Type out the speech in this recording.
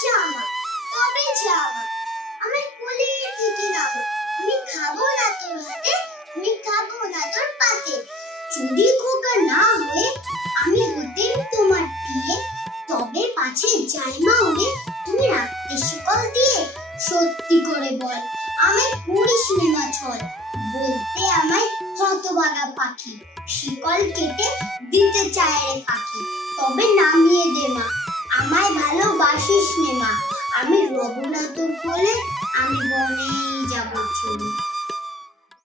জামা, তবে জামা আমার কোলে থেকে নামো, আমি খাবো না তোর হাতে, আমি খাবো না তোর পাতে। যদি খোকা না হয়ে আমি হতেন তোমার বিয়ে, তবে পাছে জাইমা হবে তুমি রাখতে শিকল দিয়ে। সত্যি করে বল আমায় করিস নে মা ছল, বলতে আমায় হতভাগা পাখি, শিকল কেটে দিতে চায় রে পাখি। তবে নামিয়ে দে মা, আমায় ভালোবাসিস নে মা, আমি রব না তোর কোলে, আমি বনেই যাব চলে।